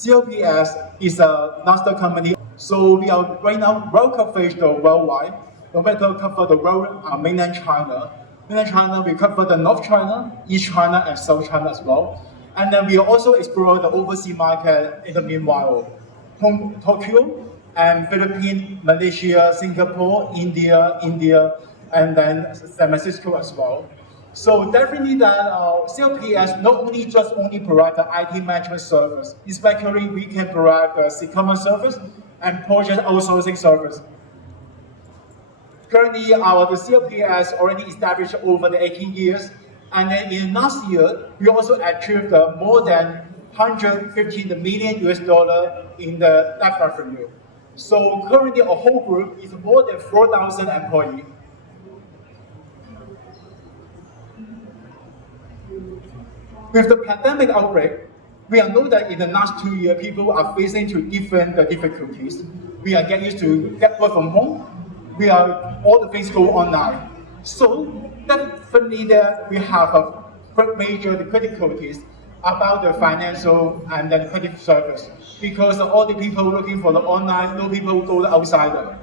CLPS is a Nasdaq company, so we are right now well coverage worldwide. No matter cover the world, mainland China. Mainland China, we cover the North China, East China, and South China as well. And then we also explore the overseas market in the meanwhile. Tokyo, and Philippines, Malaysia, Singapore, India, and then San Francisco as well. So definitely that CLPS not only provide the IT management service, especially we can provide the securement service and project outsourcing service. Currently, the CLPS already established over the 18 years, and then in last year, we also achieved more than $115 million in the net revenue. So currently, our whole group is more than 4,000 employees. With the pandemic outbreak, we know that in the last 2 years, people are facing different difficulties. We are getting used to work from home. All the things go online. So definitely that we have a major difficulties about the financial and the credit service, because all the people looking for the online, no people go outside.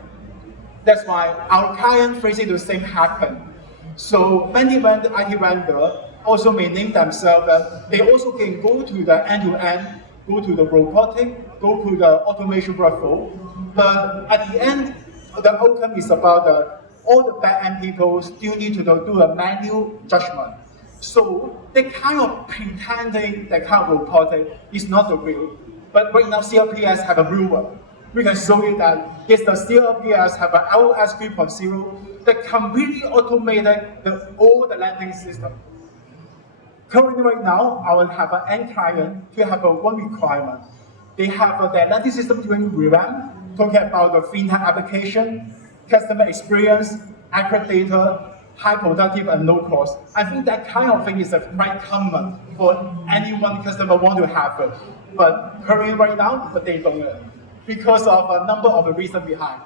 That's why our client facing the same happen. So many IT vendor also may name themselves that they also can go to the end-to-end, go to the robotic, go to the automation workflow. But at the end, the outcome is about all the back-end people still need to do a manual judgment. So the kind of pretending that kind of robotic is not the real. But right now CLPS have a real one. We can show you that yes, the CLPS have an LOS 3.0 that completely automated all the lending system. Currently right now, I will have an end client to have one requirement. They have their lending system doing revamp, talking about the FinTech application, customer experience, accurate data, high productive and low cost. I think that kind of thing is quite common for any one customer want to have it. But currently right now, but they don't because of a number of reasons behind.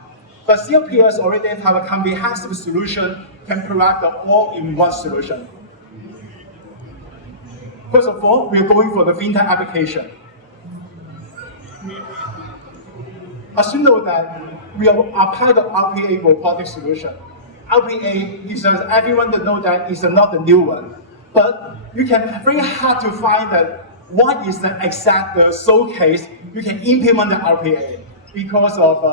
But CLPS already have a comprehensive solution, can provide the all-in-one solution. First of all, we're going for the FinTech application. As you know that we are part of RPA robotic solution. RPA is everyone that know that is not the new one, but you can very hard to find that what is the exact showcase you can implement the RPA because of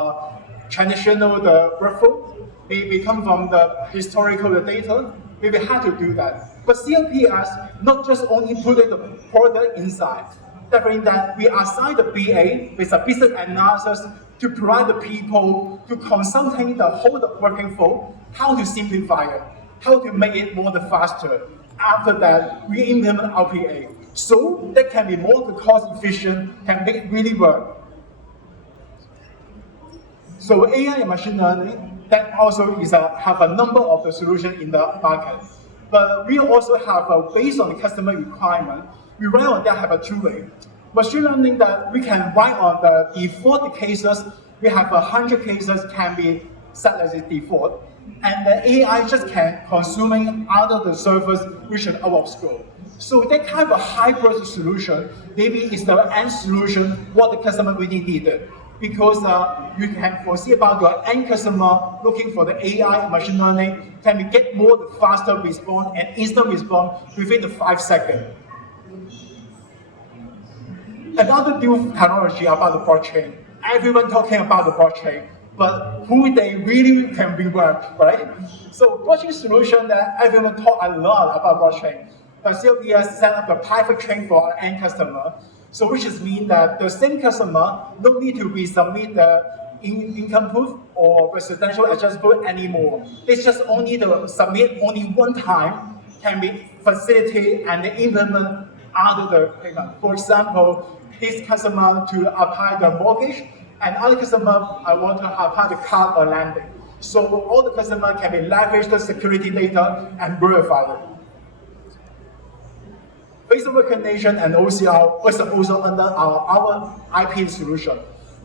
traditional workflow. They come from the historical data. It will be hard to do that. But CLPS not just only put the product inside, definitely that we assign the BA with a business analysis to provide the people to consulting the whole working flow, how to simplify it, how to make it more faster. After that, we implement RPA. So that can be more cost efficient, can make it really work. So AI and machine learning, that also is have a number of the solutions in the market. But we also have, based on the customer requirement, we right on that have a two-way. Machine learning that we can write on the default cases, we have 100 cases can be set as a default. And the AI just can consuming other the service which is out of scope. So that kind of a hybrid solution, maybe is the end solution what the customer really needed. Because you can foresee about your end customer looking for the AI and machine learning, can we get more the faster response and instant response within the 5 seconds. Another new technology about the blockchain. Everyone talking about the blockchain, but who they really can be work, right? So blockchain solution that everyone talk a lot about blockchain. But CLPS set up a private chain for our end customer. So which is mean that the same customer don't need to resubmit the income proof or residential address proof anymore. It's just only to submit only one time can be facilitated and implement other the payment. For example, this customer to apply the mortgage, and other customer I want to apply the card or lending. So all the customer can be leverage the security data and verify it. Facial recognition and OCR was also under our IP solution.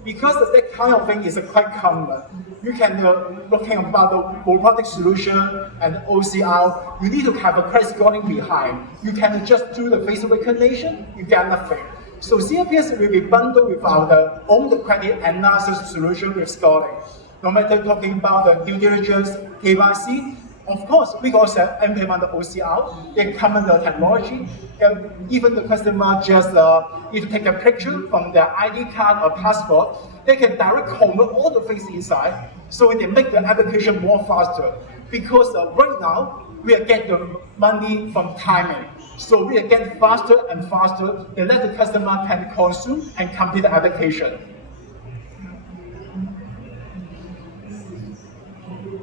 Because that kind of thing is quite common. You can looking about the robotic solution and OCR, you need to have a credit scoring behind. You can just do the facial recognition, you get nothing. So CLPS will be bundled with our own credit analysis solution with scoring. No matter talking about the due diligence, KYC, of course, we also implement the OCR, they common the technology, and even the customer just need to take a picture from their ID card or passport, they can directly convert all the things inside, so they make the application more faster. Because right now, we are getting the money from timing. So we are getting faster and faster, and let the customer can consume and complete the application.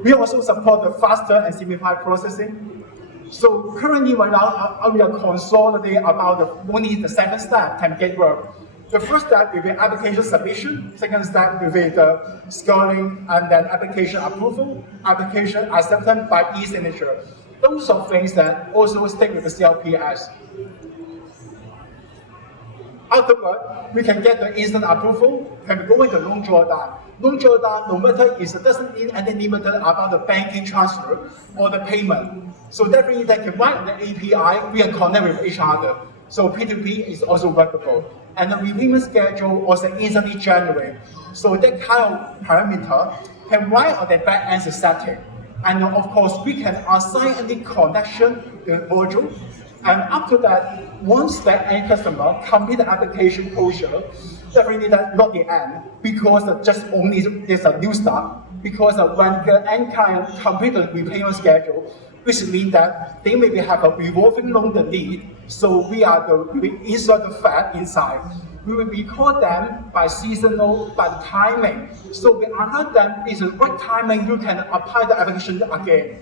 We also support the faster and simplified processing. So currently, right now, we are consolidating about only the 7 steps can get work. The first step will be application submission, second step will be the scoring, and then application approval, application acceptance by e-signature. Those are things that also stick with the CLPS. Afterward, we can get the instant approval, can go into loan drawdown. Loan drawdown, no matter it doesn't need any limit about the banking transfer or the payment. So definitely they can write on the API, we can connect with each other. So P2P is also workable. And the repayment schedule also instantly generated. So that kind of parameter can write on the back-end setting. And of course, we can assign any connection to the module. And after that, once the end customer complete the application closure, definitely that's not the end, because just only there's a new start. Because when the end client complete the repayment schedule, which means that they maybe have a revolving loan need, so we insert the fact inside. We will record them by seasonal, by the timing. So we allow them, it's the right timing, you can apply the application again.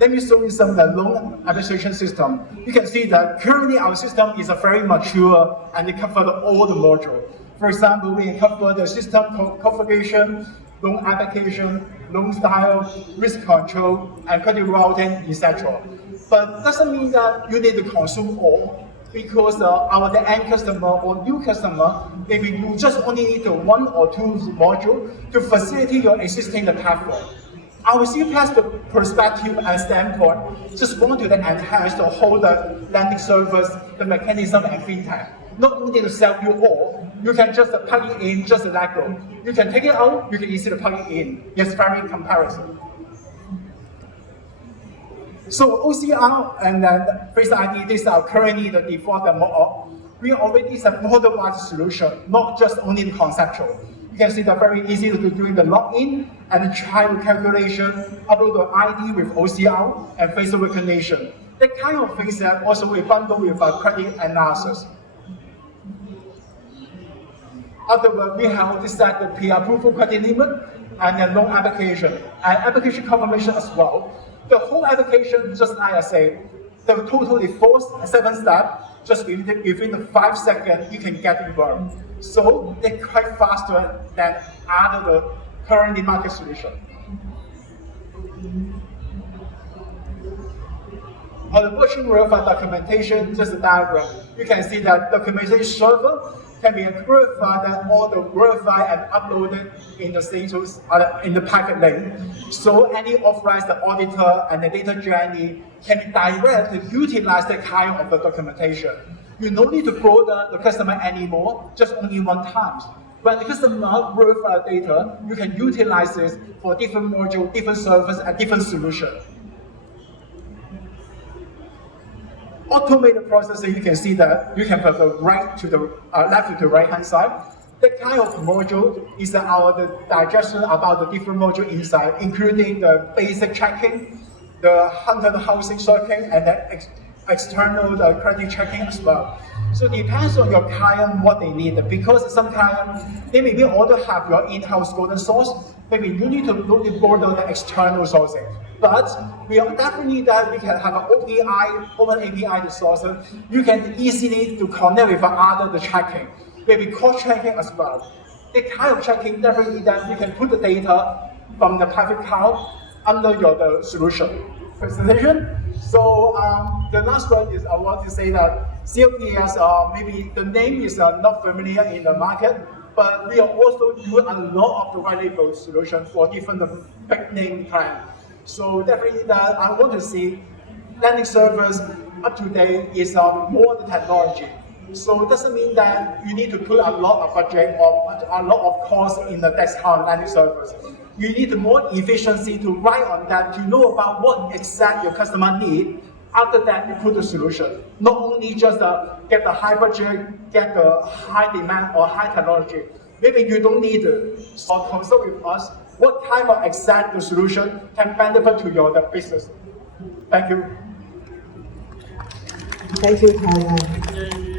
Let me show you some of the loan administration system. You can see that currently our system is very mature and it covers all the modules. For example, we cover the system configuration, loan application, loan style, risk control, and credit routing, etc. But doesn't mean that you need to consume all, because the end customer or new customer, maybe you just only need the 1 or 2 modules to facilitate your existing platform. Our CLPS perspective and standpoint just want to enhance the whole lending service, the mechanism, and fintech. Not only to sell you all, you can just plug it in, just let go. You can take it out, you can easily plug it in. It's very comparison. So OCR and then Face ID, these are currently the default model. We already support the wide solution, not just only the conceptual. You can see that very easy to do the login and child calculation, upload the ID with OCR and facial recognition. That kind of things that also we bundle with credit analysis. Afterward, we have set the pre-approval credit limit and the loan application and application confirmation as well. The whole application, just like I say, the total is 7 steps. Just within the 5 seconds, you can get it work. So they're quite faster than other currently market solution. On the virtual verified documentation, just a diagram, you can see that documentation server can be verified that all the verified and uploaded in the status in the private link. So any authorized auditor and the data journey can directly utilize that kind of the documentation. You don't need to grow the customer anymore, just only one time. When the customer verifies data, you can utilize this for different modules, different service, and different solutions. Automated processing, you can see that you can put the right to the left to the right hand side. That kind of module is the digestion about the different modules inside, including the basic checking, the hunter housing checking, and the external credit checking as well. So it depends on your client what they need, because some clients, they maybe also have your in-house golden source, maybe you need to border the external sourcing. But we are definitely that we can have an open API resources. You can easily to connect with other checking, maybe code checking as well. The kind of checking definitely that you can put the data from the private cloud under your solution presentation. So the last one is I want to say that CLPS, maybe the name is not familiar in the market, but we are also doing a lot of the white label solution for different big name clients. So definitely that I want to see landing servers up to date is more the technology. So it doesn't mean that you need to put a lot of budget or a lot of cost in the desktop landing servers. You need more efficiency to write on that, to know about what exact your customer need. After that, you put the solution. Not only just get the high budget, get the high demand or high technology. Maybe you don't need to consult with us what type of exact solution can benefit to your business. Thank you. Thank you, Tarzan.